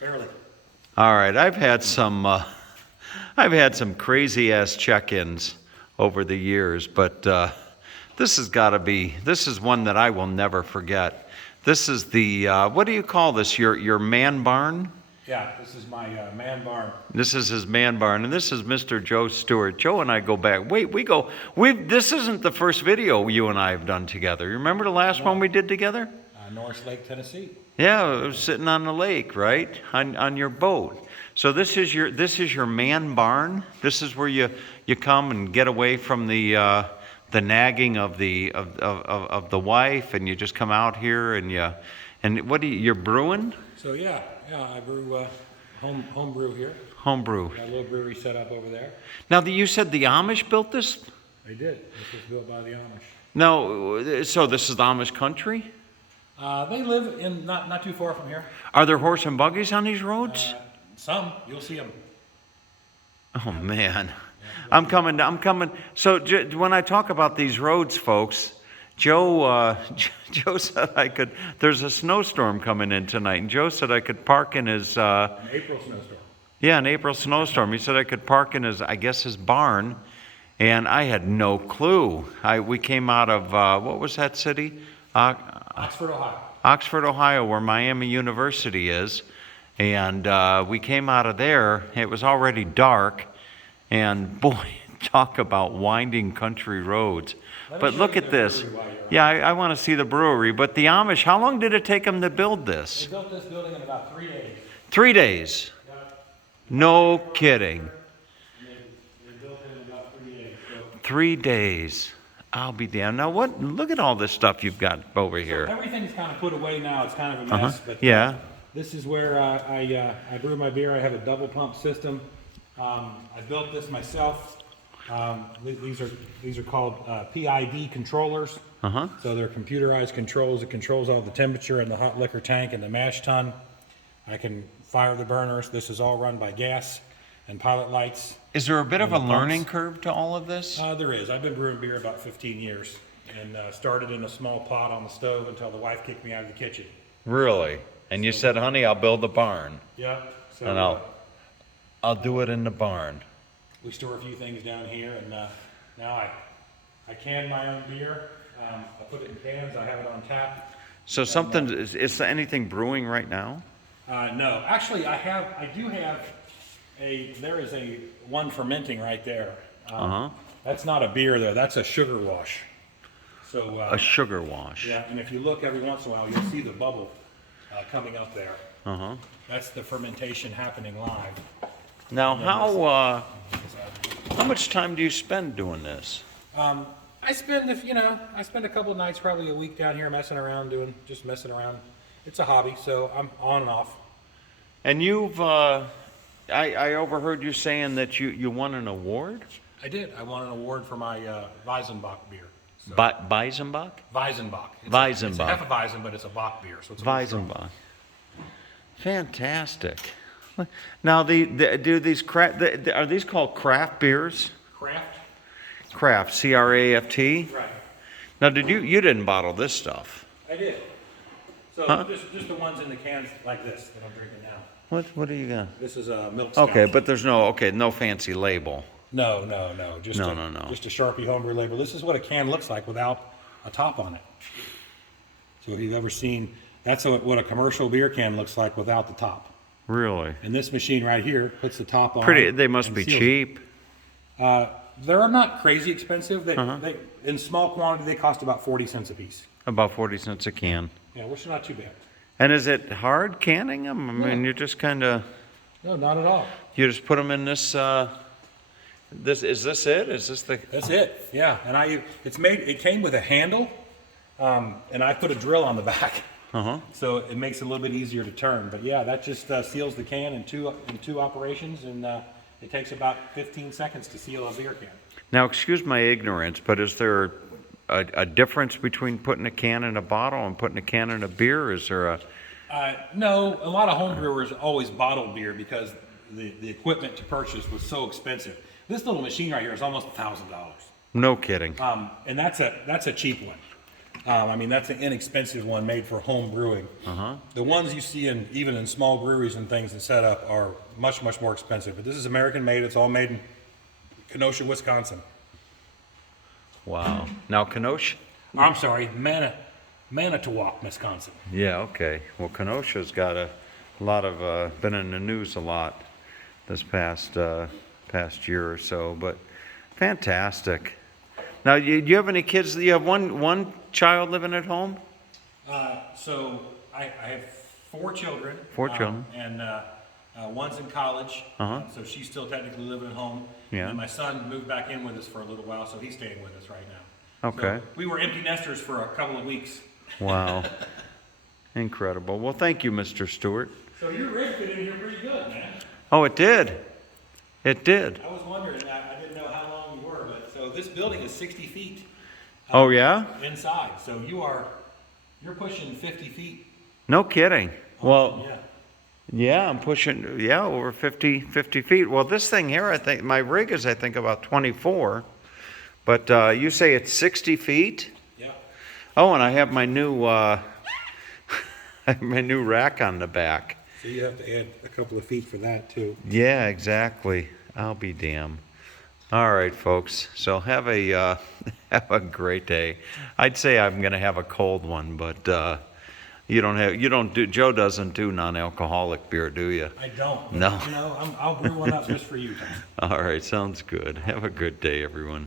Barely. All right, I've had some crazy ass check-ins over the years, but this has got to be. This is one that I will never forget. This is the what do you call this? Your man barn? Yeah, this is my man barn. This is his man barn, and this is Mr. Joe Stewart. Joe and I go back. This isn't the first video you and I have done together. You remember the last one we did together? North Lake, Tennessee. Yeah, it was sitting on the lake, right? On your boat. So this is your man barn. This is where you come and get away from the nagging of the wife, and you just come out here and what do you're brewing? So yeah, I brew home brew here. Home brew. Got a little brewery set up over there. Now you said the Amish built this? They did. This was built by the Amish. No, so this is the Amish country? They live in not too far from here. Are there horse and buggies on these roads? Some, you'll see them. Oh man, I'm coming. So when I talk about these roads, folks, Joe said I could. There's a snowstorm coming in tonight, and Joe said I could park in his. An April snowstorm. Yeah, an April snowstorm. He said I could park in his barn, and I had no clue. We came out of what was that city? Oxford, Ohio. Oxford, Ohio, where Miami University is. And we came out of there. It was already dark. And boy, talk about winding country roads. But look at this. Yeah, I want to see the brewery. But the Amish, how long did it take them to build this? They built this building in about 3 days. 3 days? Yep. No kidding. They built it in about 3 days. So 3 days. I'll be damned. Now what? Look at all this stuff you've got over here. everything's kind of put away now. It's kind of a mess. But Yeah. this is where I brew my beer. I have a double pump system. I built this myself. These are called PID controllers. So they're computerized controls. It controls all the temperature in the hot liquor tank and the mash tun. I can fire the burners. This is all run by gas and pilot lights. Is there a bit of a learning curve to all of this? There is. I've been brewing beer about 15 years and started in a small pot on the stove until the wife kicked me out of the kitchen. Really? And you said, honey, I'll build a barn. Yeah. So, And I'll do it in the barn. we store a few things down here, and now I can my own beer. I put it in cans. I have it on tap. So is anything brewing right now? No, actually, there is a one fermenting right there. That's not a beer though. That's a sugar wash. So A sugar wash. yeah, and if you look every once in a while, you'll see the bubble coming up there. That's the fermentation happening live. Now, how much time do you spend doing this? I spend a couple of nights, probably a week down here messing around. It's a hobby, so I'm on and off. And I overheard you saying that you won an award? I did. I won an award for my Weizenbach beer. So, Weizenbach? Weizenbach. It's Weizenbach. a Hefeweizen, but it's a Bach beer, so it's a little strong. Weizenbach. Fantastic. Now, are these called craft beers? Craft? Craft, C-R-A-F-T? Right. Now, you didn't bottle this stuff? I did. So just the ones in the cans like this that I'm drinking now. What do you got? This is a milk stout. Okay, but there's no fancy label. No. Just No. Just a Sharpie homebrew label. This is what a can looks like without a top on it. So if you've ever seen, that's what a commercial beer can looks like without the top. Really? And this machine right here puts the top on. They must and be seals it. cheap. They're not crazy expensive. They in small quantity they cost about 40 cents a piece. About 40 cents a can. Yeah, which is not too bad. And is it hard canning them? I mean, you just kind of... No, not at all. You just put them in this... Is this it? Is this the... That's it. Yeah, and it came with a handle, and I put a drill on the back. So it makes it a little bit easier to turn. But yeah, that just seals the can in two operations, and it takes about 15 seconds to seal a beer can. Now, excuse my ignorance, but is there a difference between putting a can in a bottle and putting a can in a beer? Is there a... No, a lot of home brewers always bottle beer because the equipment to purchase was so expensive. This little machine right here is almost $1,000. No kidding. And that's a cheap one. I mean, that's an inexpensive one made for home brewing. The ones you see even in small breweries and things that set up are much, much more expensive. But this is American made. It's all made in Kenosha, Wisconsin. Wow. Now Kenosha? I'm sorry, Manitowoc, Wisconsin. Yeah, okay. Well, Kenosha's got a lot of, been in the news a lot this past year or so, but fantastic. Now, you have any kids? You have one child living at home? So I have 4 children. 4 children. And one's in college, so she's still technically living at home. Yeah. And my son moved back in with us for a little while, so he's staying with us right now. Okay. So we were empty nesters for a couple of weeks. Wow. Incredible. Well, thank you, Mr. Stewart. So your rig fit in here pretty good, man. Oh, it did. It did. I was wondering, I didn't know how long you were, but so this building is 60 feet. Oh, yeah? Inside, so you're pushing 50 feet. No kidding. Well, Yeah. yeah, I'm pushing, over 50 feet. Well, this thing here, I think, my rig is, I think, about 24. But you say it's 60 feet? Yeah. Oh, and I have my new, my new rack on the back. So you have to add a couple of feet for that too. Yeah, exactly. I'll be damned. All right, folks. So have a have a great day. I'd say I'm going to have a cold one, but Joe doesn't do non-alcoholic beer, do you? I don't. No. I'll brew one up just for you, Tom. All right, sounds good. Have a good day, everyone.